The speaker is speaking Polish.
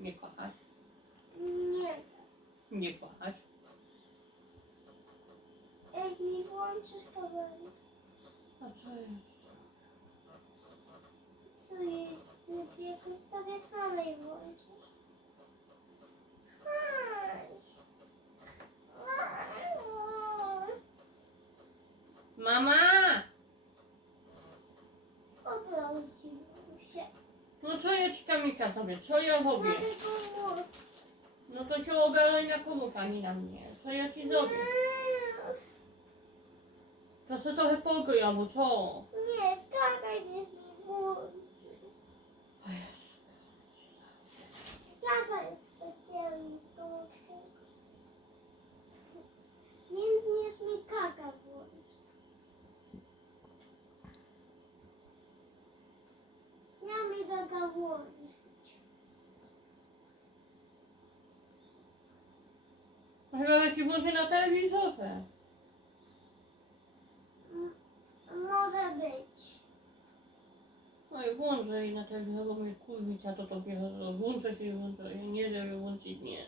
Не пахать. Нет. Не пахать. Это не кончишь говорить. А что я? Ты, ты, ты, ты, ты, ты, ты, Mama. No co ja ci Kamilka sobie? Co ja robię? No to się ogarnij na komuś, a nie na mnie. Co ja ci zrobię? To sobie trochę pokój, albo co? Nie, kaka nie Mi kaka włączyć. Chyba ci włączę na telewizorze. M- Może być. No i włączę i na telewizorze mnie kurwica to to włączę się i włączę. Ja nie wiem włączyć nie.